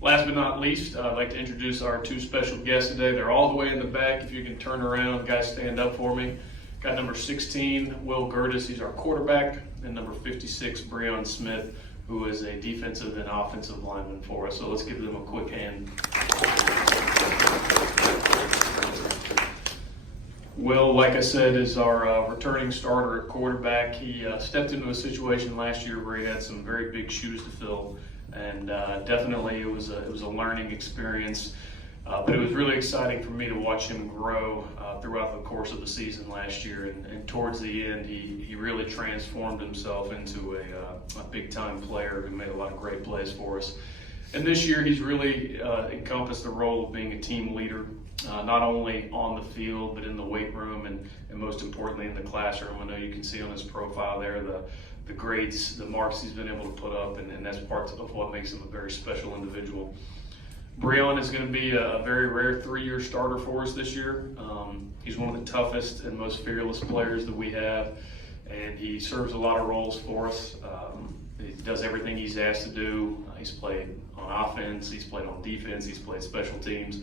Last but not least, I'd like to introduce our two special guests today. They're all the way in the back. If you can turn around, guys, stand up for me. Got number 16, Will Gertis, he's our quarterback, and number 56, Breon Smith, who is a defensive and offensive lineman for us. So let's give them a quick hand. Will, like I said, is our returning starter at quarterback. He stepped into a situation last year where he had some very big shoes to fill, and definitely it was a learning experience. But it was really exciting for me to watch him grow throughout the course of the season last year, and towards the end, he really transformed himself into a big-time player who made a lot of great plays for us. And this year, he's really encompassed the role of being a team leader, not only on the field, but in the weight room, and most importantly in the classroom. I know you can see on his profile there the grades, the marks he's been able to put up, and that's part of what makes him a very special individual. Breon is going to be a very rare 3-year starter for us this year. He's one of the toughest and most fearless players that we have, and he serves a lot of roles for us. He does everything he's asked to do. He's played on offense, he's played on defense, he's played special teams,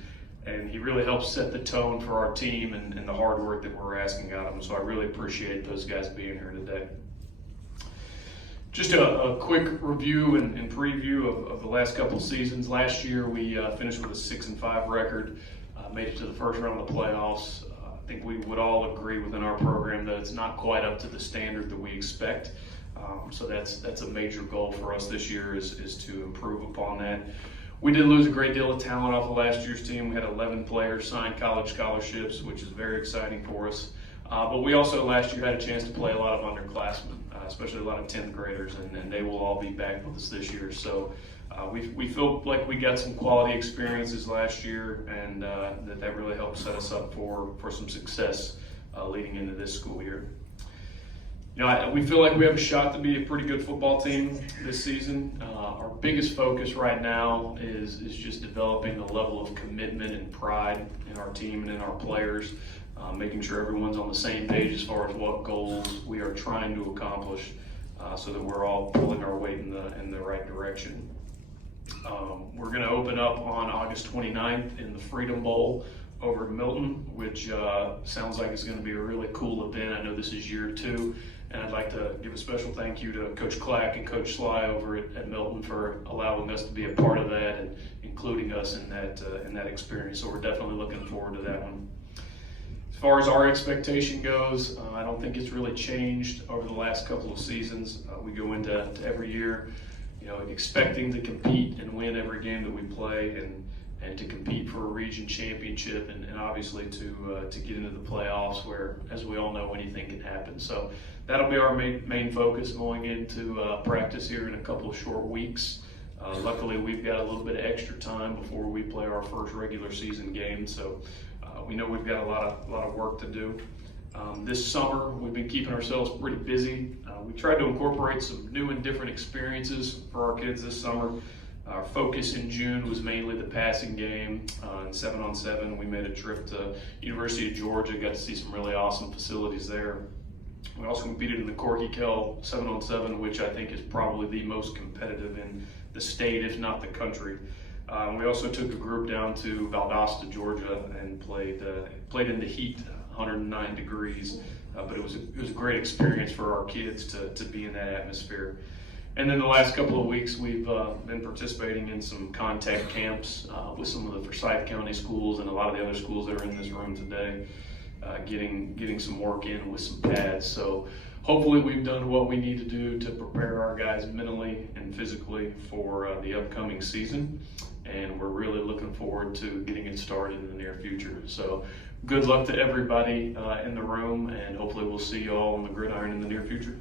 and he really helps set the tone for our team and the hard work that we're asking out of him. So I really appreciate those guys being here today. Just a quick review and preview of the last couple of seasons. Last year we finished with a 6-5 record, made it to the first round of the playoffs. I think we would all agree within our program that it's not quite up to the standard that we expect. So that's a major goal for us this year is to improve upon that. We did lose a great deal of talent off of last year's team. We had 11 players sign college scholarships, which is very exciting for us. But we also last year had a chance to play a lot of underclassmen, especially a lot of 10th graders, and they will all be back with us this year. So we feel like we got some quality experiences last year, and that really helped set us up for some success leading into this school year. You know, we feel like we have a shot to be a pretty good football team this season. Our biggest focus right now is just developing a level of commitment and pride in our team and in our players, making sure everyone's on the same page as far as what goals we are trying to accomplish, so that we're all pulling our weight in the right direction. We're going to open up on August 29th in the Freedom Bowl over in Milton, which sounds like it's going to be a really cool event. I know this is year 2, and I'd like to give a special thank you to Coach Clack and Coach Sly over at Milton for allowing us to be a part of that and including us in that experience. So we're definitely looking forward to that one. As far as our expectation goes, I don't think it's really changed over the last couple of seasons. We go into every year, you know, expecting to compete and win every game that we play, and to compete for a region championship, and obviously to get into the playoffs, where, as we all know, anything can happen. So that'll be our main focus going into practice here in a couple of short weeks. Luckily, we've got a little bit of extra time before we play our first regular season game, so we know we've got a lot of work to do. This summer, we've been keeping ourselves pretty busy. We tried to incorporate some new and different experiences for our kids this summer. Our focus in June was mainly the passing game. In 7-on-7, we made a trip to University of Georgia, got to see some really awesome facilities there. We also competed in the Corky Kell 7-on-7, which I think is probably the most competitive in the state, if not the country. We also took a group down to Valdosta, Georgia, and played in the heat, 109 degrees. But it was a great experience for our kids to be in that atmosphere. And then the last couple of weeks, we've been participating in some contact camps with some of the Forsyth County schools and a lot of the other schools that are in this room today, getting some work in with some pads. So hopefully we've done what we need to do to prepare our guys mentally and physically for the upcoming season. And we're really looking forward to getting it started in the near future. So good luck to everybody in the room, and hopefully we'll see you all on the gridiron in the near future.